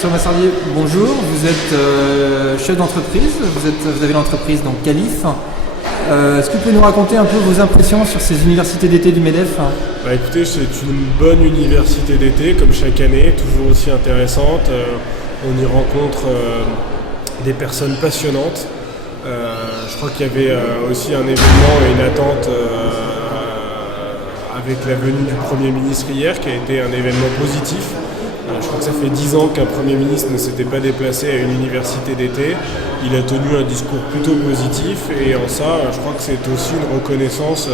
François Massardier, bonjour. Vous êtes chef d'entreprise, vous avez l'entreprise donc Calif. Est-ce que vous pouvez nous raconter un peu vos impressions sur ces universités d'été du MEDEF? Écoutez, c'est une bonne université d'été, comme chaque année, toujours aussi intéressante. On y rencontre des personnes passionnantes. Je crois qu'il y avait aussi un événement et une attente avec la venue du Premier ministre hier, qui a été un événement positif. Je crois que ça fait 10 ans qu'un Premier ministre ne s'était pas déplacé à une université d'été. Il a tenu un discours plutôt positif et en ça, je crois que c'est aussi une reconnaissance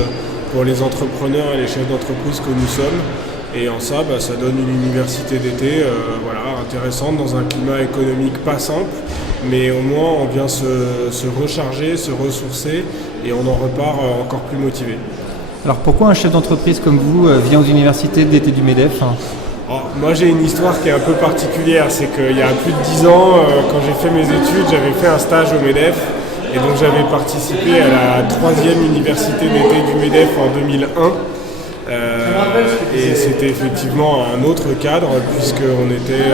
pour les entrepreneurs et les chefs d'entreprise que nous sommes. Et en ça, ça donne une université d'été intéressante dans un climat économique pas simple, mais au moins on vient se recharger, se ressourcer et on en repart encore plus motivé. Alors pourquoi un chef d'entreprise comme vous vient aux universités d'été du MEDEF? Moi j'ai une histoire qui est un peu particulière, c'est qu'il y a plus de 10 ans, quand j'ai fait mes études, j'avais fait un stage au MEDEF et donc j'avais participé à la 3e université d'été du MEDEF en 2001. Et c'était effectivement un autre cadre puisqu'on était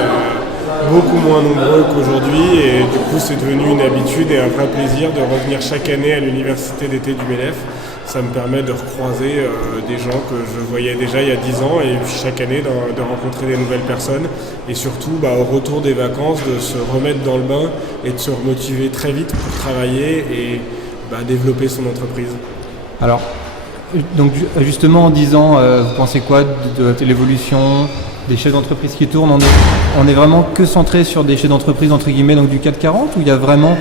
beaucoup moins nombreux qu'aujourd'hui et du coup c'est devenu une habitude et un vrai plaisir de revenir chaque année à l'université d'été du MEDEF. Ça me permet de recroiser des gens que je voyais déjà il y a 10 ans et puis chaque année de rencontrer des nouvelles personnes et surtout au retour des vacances de se remettre dans le bain et de se remotiver très vite pour travailler et développer son entreprise. Alors, donc justement en 10 ans, vous pensez quoi de l'évolution des chefs d'entreprise qui tournent? On est vraiment que centré sur des chefs d'entreprise entre guillemets donc du 440 ou il y a vraiment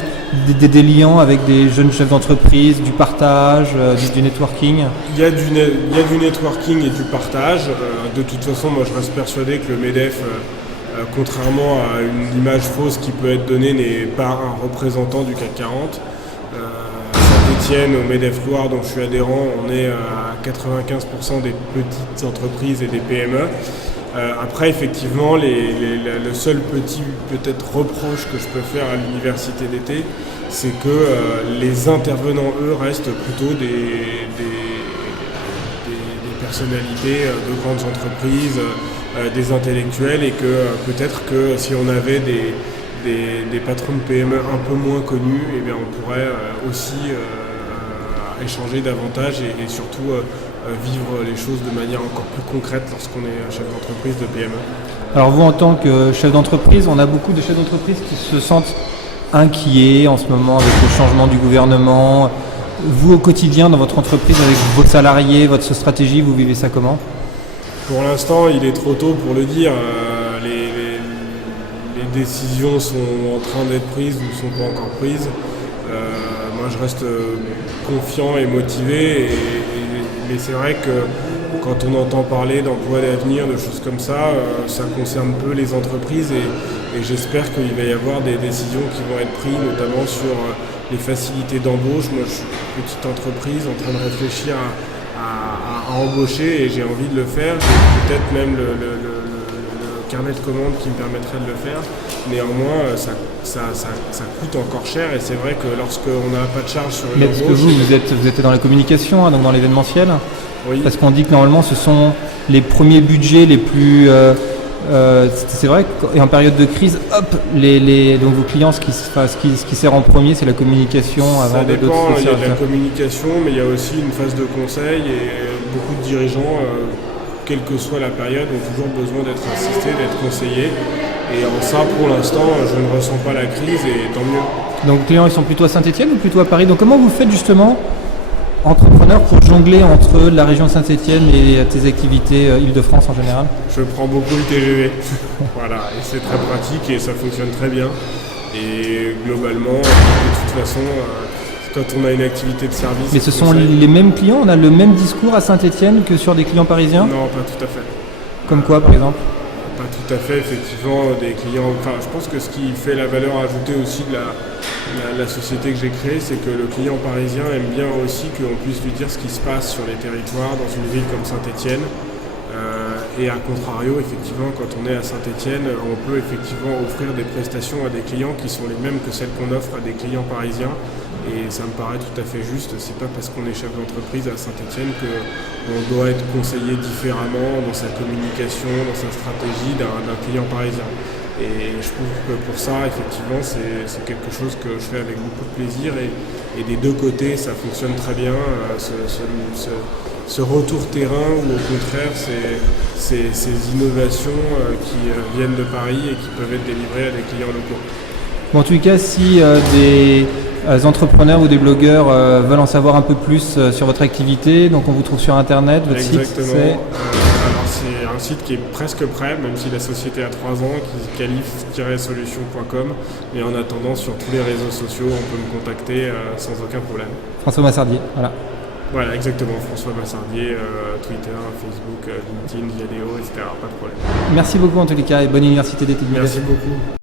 des liens avec des jeunes chefs d'entreprise, du partage, du networking? Il y a du networking et du partage. De toute façon, moi je reste persuadé que le MEDEF, contrairement à une image fausse qui peut être donnée, n'est pas un représentant du CAC 40. Saint-Étienne, au MEDEF Loire, dont je suis adhérent, on est à 95% des petites entreprises et des PME. Après, effectivement, le seul petit peut-être reproche que je peux faire à l'université d'été, c'est que les intervenants, eux, restent plutôt des personnalités de grandes entreprises, des intellectuels, et que peut-être que si on avait des patrons de PME un peu moins connus, on pourrait aussi échanger davantage et surtout vivre les choses de manière encore plus concrète lorsqu'on est chef d'entreprise de PME. Alors vous, en tant que chef d'entreprise, on a beaucoup de chefs d'entreprise qui se sentent inquiets en ce moment avec le changement du gouvernement. Vous, au quotidien, dans votre entreprise, avec vos salariés, votre stratégie, vous vivez ça comment? Pour l'instant, il est trop tôt pour le dire. Les décisions sont en train d'être prises ou ne sont pas encore prises. Moi, je reste confiant et motivé. Mais c'est vrai que quand on entend parler d'emploi d'avenir, de choses comme ça, ça concerne peu les entreprises et j'espère qu'il va y avoir des décisions qui vont être prises, notamment sur les facilités d'embauche. Moi, je suis une petite entreprise en train de réfléchir à embaucher et j'ai envie de le faire. J'ai peut-être même le carnet de commandes qui me permettrait de le faire. Néanmoins, ça coûte encore cher et c'est vrai que lorsqu'on n'a pas de charge sur une embauche... Mais est-ce que vous êtes dans la communication, donc dans l'événementiel? Oui. Parce qu'on dit que normalement ce sont les premiers budgets les plus... c'est vrai qu'en période de crise, donc vos clients, ce qui sert en premier, c'est la communication avant ça dépend, d'autres il y a de la communication, mais il y a aussi une phase de conseil et beaucoup de dirigeants, quelle que soit la période, ont toujours besoin d'être assistés, d'être conseillés. Et en ça, pour l'instant, je ne ressens pas la crise et tant mieux. Donc les clients, ils sont plutôt à Saint-Étienne ou plutôt à Paris? Donc comment vous faites justement, entrepreneur, pour jongler entre la région Saint-Étienne et tes activités Île-de-France en général? Je prends beaucoup le TGV. Voilà, et c'est très pratique et ça fonctionne très bien. Et globalement, de toute façon, quand on a une activité de service... Mais ce sont les mêmes clients? On a le même discours à Saint-Étienne que sur des clients parisiens? Non, pas tout à fait. Comme quoi, par exemple? Pas tout à fait, effectivement, des clients... Enfin, je pense que ce qui fait la valeur ajoutée aussi de la société que j'ai créée, c'est que le client parisien aime bien aussi qu'on puisse lui dire ce qui se passe sur les territoires, dans une ville comme Saint-Étienne. Et à contrario, effectivement, quand on est à Saint-Étienne, on peut effectivement offrir des prestations à des clients qui sont les mêmes que celles qu'on offre à des clients parisiens. Et ça me paraît tout à fait juste. C'est pas parce qu'on est chef d'entreprise à Saint-Étienne qu'on doit être conseillé différemment dans sa communication, dans sa stratégie d'un client parisien. Et je trouve que pour ça, effectivement, c'est quelque chose que je fais avec beaucoup de plaisir et des deux côtés, ça fonctionne très bien. Ce retour terrain où au contraire, ces innovations qui viennent de Paris et qui peuvent être délivrées à des clients locaux. Bon, en tout cas, si des entrepreneurs ou des blogueurs veulent en savoir un peu plus sur votre activité, donc on vous trouve sur Internet, votre site, c'est... Alors c'est un site qui est presque prêt, même si la société a 3 ans, qui est calif-solution.com. Mais en attendant, sur tous les réseaux sociaux, on peut me contacter sans aucun problème. François Massardier, voilà. Voilà, exactement. François Massardier, Twitter, Facebook, LinkedIn, Viadeo, etc. Pas de problème. Merci beaucoup en tous les cas et bonne université d'été. Merci beaucoup.